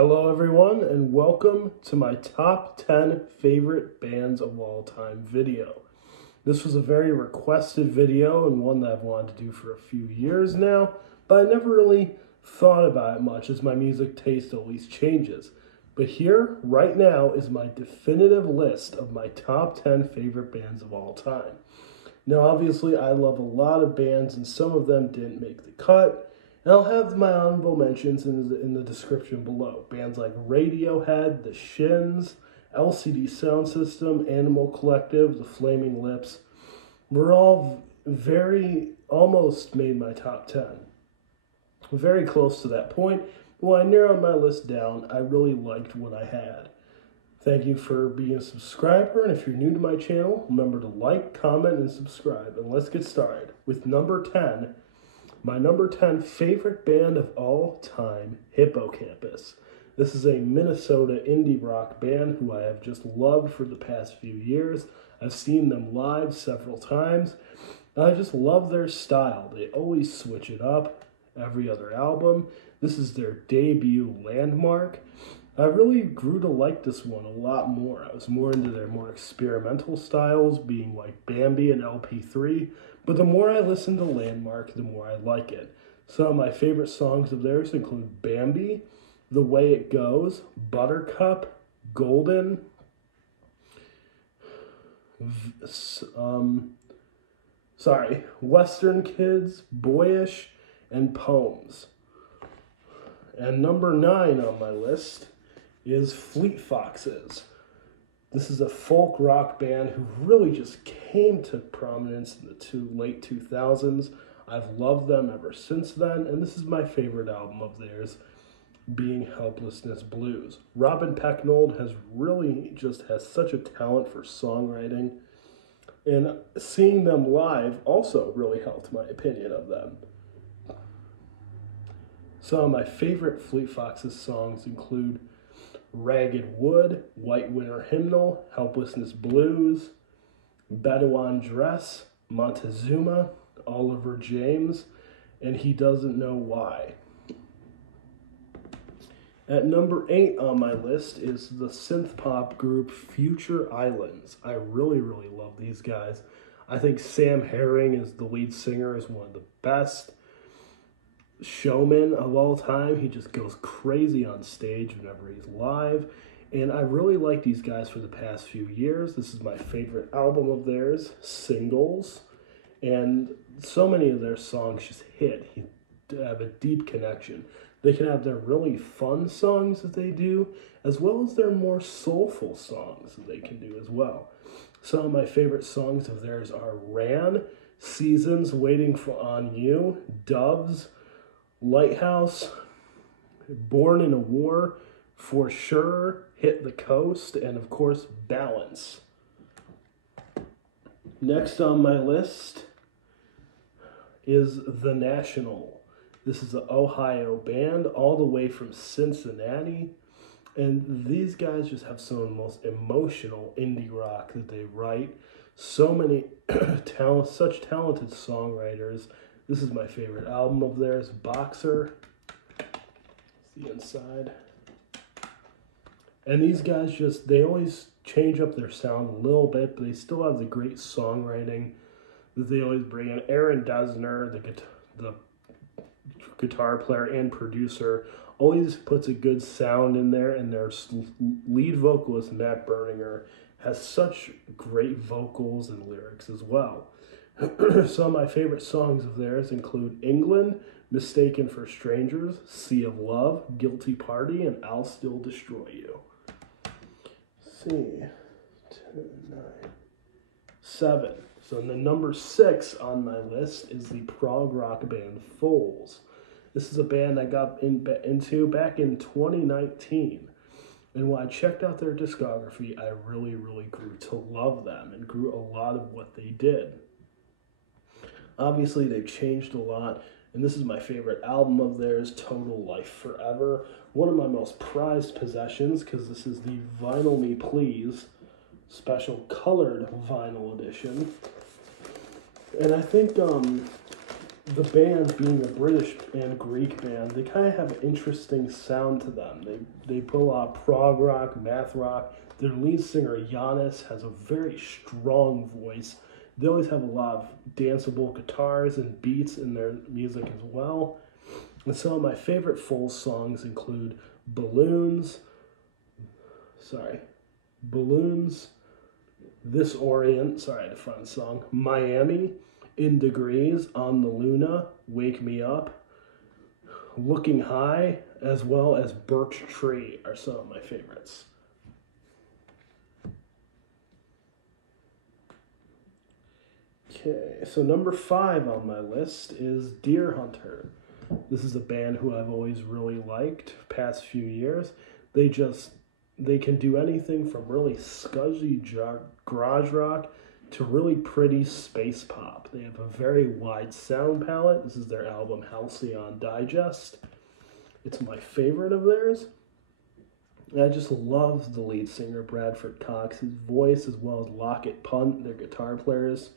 Hello everyone and welcome to my top 10 favorite bands of all time video. This was a very requested video and one that I've wanted to do for a few years now, but I never really thought about it much as my music taste always changes. But here, right now, is my definitive list of my top 10 favorite bands of all time. Now obviously I love a lot of bands and some of them didn't make the cut. And I'll have my honorable mentions in the description below. Bands like Radiohead, The Shins, LCD Soundsystem, Animal Collective, The Flaming Lips were all almost made my top 10. Very close to that point. When I narrowed my list down, I really liked what I had. Thank you for being a subscriber, and if you're new to my channel, remember to like, comment, and subscribe. And let's get started with number 10. My number 10 favorite band of all time, Hippocampus. This is a Minnesota indie rock band who I have just loved for the past few years. I've seen them live several times. I just love their style. They always switch it up every other album. This is their debut Landmark. I really grew to like this one a lot more. I was more into their more experimental styles, being like Bambi and LP3, but the more I listen to Landmark, the more I like it. Some of my favorite songs of theirs include Bambi, The Way It Goes, Buttercup, Golden, Western Kids, Boyish, and Poems. And number 9 on my list is Fleet Foxes. This is a folk rock band who really just came to prominence in the late 2000s. I've loved them ever since then, and this is my favorite album of theirs, being Helplessness Blues. Robin Pecknold has such a talent for songwriting, and seeing them live also really helped my opinion of them. Some of my favorite Fleet Foxes songs include Ragged Wood, White Winter Hymnal, Helplessness Blues, Bedouin Dress, Montezuma, Oliver James, and He Doesn't Know Why. At number 8 on my list is the synth pop group Future Islands. I really love these guys. I think Sam Herring, as the lead singer, is one of the best showman of all time. He just goes crazy on stage whenever he's live, and I really like these guys for the past few years. This is my favorite album of theirs, singles, and so many of their songs just hit. You have a deep connection. They can have their really fun songs that they do, as well as their more soulful songs that they can do as well. Some of my favorite songs of theirs are Ran, Seasons, Waiting on You, Doves, Lighthouse, Born in a War, For Sure, Hit the Coast, and of course, Balance. Next on my list is The National. This is an Ohio band all the way from Cincinnati, and these guys just have some of the most emotional indie rock that they write. So many such talented songwriters. This is my favorite album of theirs, Boxer. It's the inside. And these guys they always change up their sound a little bit, but they still have the great songwriting that they always bring in. Aaron Dessner, the guitar player and producer, always puts a good sound in there, and their lead vocalist, Matt Berninger, has such great vocals and lyrics as well. Some of my favorite songs of theirs include England, Mistaken for Strangers, Sea of Love, Guilty Party, and I'll Still Destroy You. Let's see, 10, 9, 7. So the number 6 on my list is the prog rock band Foals. This is a band I got into back in 2019. And when I checked out their discography, I really grew to love them and grew a lot of what they did. Obviously, they've changed a lot, and this is my favorite album of theirs, Total Life Forever. One of my most prized possessions, because this is the Vinyl Me Please special colored vinyl edition. And I think the band being a British and Greek band, they kind of have an interesting sound to them. They put a lot of prog rock, math rock. Their lead singer, Giannis, has a very strong voice. They always have a lot of danceable guitars and beats in their music as well. And some of my favorite Foals songs include Balloons, This Orient, sorry, I had to find the song, Miami, In Degrees, On the Luna, Wake Me Up, Looking High, as well as Birch Tree are some of my favorites. Okay, so number 5 on my list is Deer Hunter. This is a band who I've always really liked past few years. They can do anything from really scuzzy garage rock to really pretty space pop. They have a very wide sound palette. This is their album Halcyon Digest. It's my favorite of theirs. And I just love the lead singer, Bradford Cox, his voice, as well as Lockett Punt, their guitar players,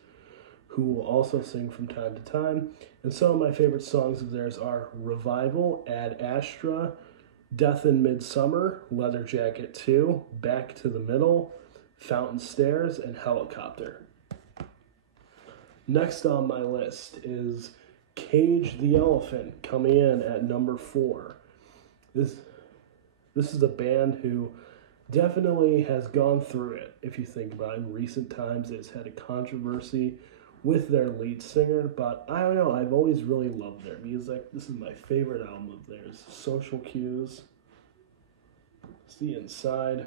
who will also sing from time to time. And some of my favorite songs of theirs are Revival, Ad Astra, Death in Midsummer, Leather Jacket 2, Back to the Middle, Fountain Stairs, and Helicopter. Next on my list is Cage the Elephant, coming in at number 4. This is a band who definitely has gone through it. If you think about it, in recent times, it's had a controversy with their lead singer, but I don't know, I've always really loved their music. This is my favorite album of theirs, Social Cues. It's the inside.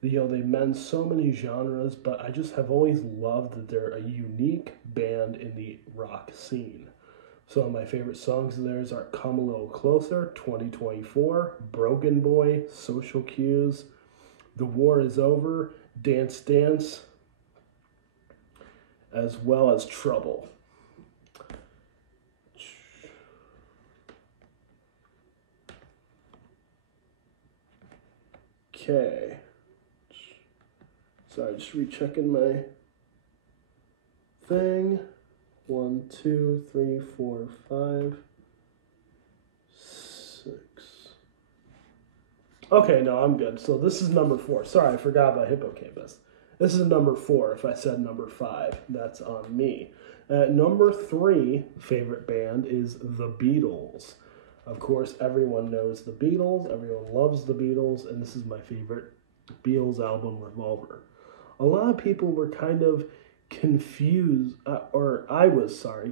They mend so many genres, but I just have always loved that they're a unique band in the rock scene. Some of my favorite songs of theirs are Come a Little Closer, 2024, Broken Boy, Social Cues, The War is Over, Dance Dance, as well as Trouble. Okay. Sorry, just rechecking my thing. 1, 2, 3, 4, 5, 6. Okay, no, I'm good. So this is number 4. Sorry, I forgot about Hippocampus. This is number 4. If I said number 5, that's on me. Number 3 favorite band is the Beatles. Of course, everyone knows the Beatles. Everyone loves the Beatles, and this is my favorite Beatles album, Revolver. A lot of people were kind of confused,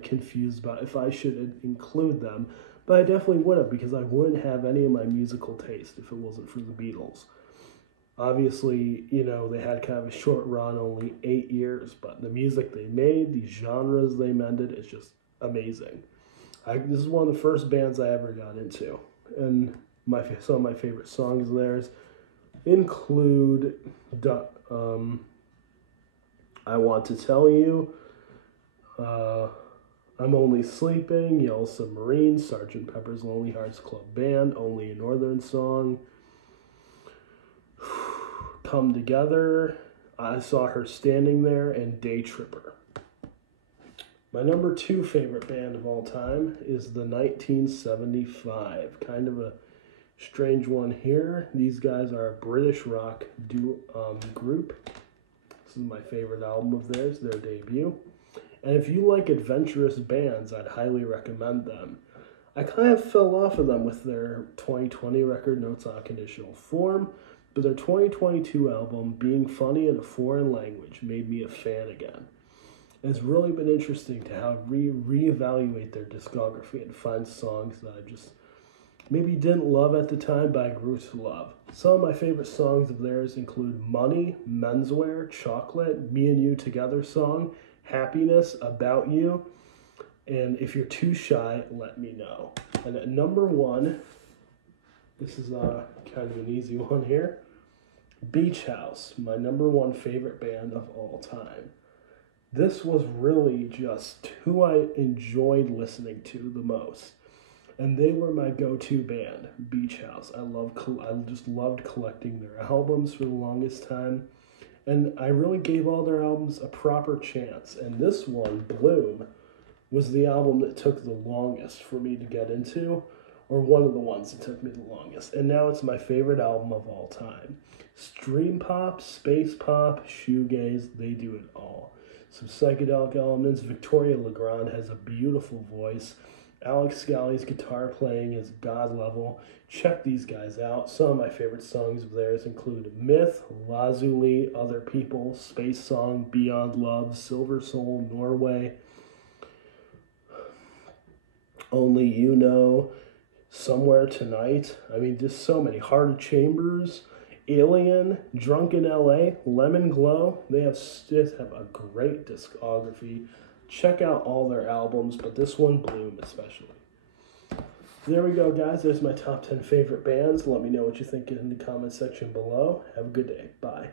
confused about if I should include them, but I definitely would have, because I wouldn't have any of my musical taste if it wasn't for the Beatles. Obviously, they had kind of a short run, only 8 years, but the music they made, the genres they mended, is just amazing. This is one of the first bands I ever got into, and some of my favorite songs of theirs include I Want to Tell You, I'm Only Sleeping, Yellow Submarine, Sgt. Pepper's Lonely Hearts Club Band, Only a Northern Song, Come Together, I Saw Her Standing There, and Day Tripper. My number 2 favorite band of all time is the 1975. Kind of a strange one here. These guys are a British rock group. This is my favorite album of theirs, their debut. And if you like adventurous bands, I'd highly recommend them. I kind of fell off of them with their 2020 record, Notes on Conditional Form, but their 2022 album, Being Funny in a Foreign Language, made me a fan again. It's really been interesting to how reevaluate their discography and find songs that I just maybe didn't love at the time, but I grew to love. Some of my favorite songs of theirs include Money, Menswear, Chocolate, Me and You Together Song, Happiness, About You, and If You're Too Shy, Let Me Know. And at number 1, this is kind of an easy one here, Beach House, my number 1 favorite band of all time. This was really just who I enjoyed listening to the most. And they were my go-to band, Beach House. I just loved collecting their albums for the longest time. And I really gave all their albums a proper chance. And this one, Bloom, was the album that took the longest for me to get into, or one of the ones that took me the longest. And now it's my favorite album of all time. Stream pop, space pop, shoegaze, they do it all. Some psychedelic elements. Victoria Legrand has a beautiful voice. Alex Scalli's guitar playing is god level. Check these guys out. Some of my favorite songs of theirs include Myth, Lazuli, Other People, Space Song, Beyond Love, Silver Soul, Norway, Only You Know, Somewhere Tonight. I mean, just so many. Heart of Chambers, Alien, Drunk in LA, Lemon Glow. They just have a great discography. Check out all their albums, but this one, Bloom, especially. There we go, guys. There's my top 10 favorite bands. Let me know what you think in the comment section below. Have a good day. Bye.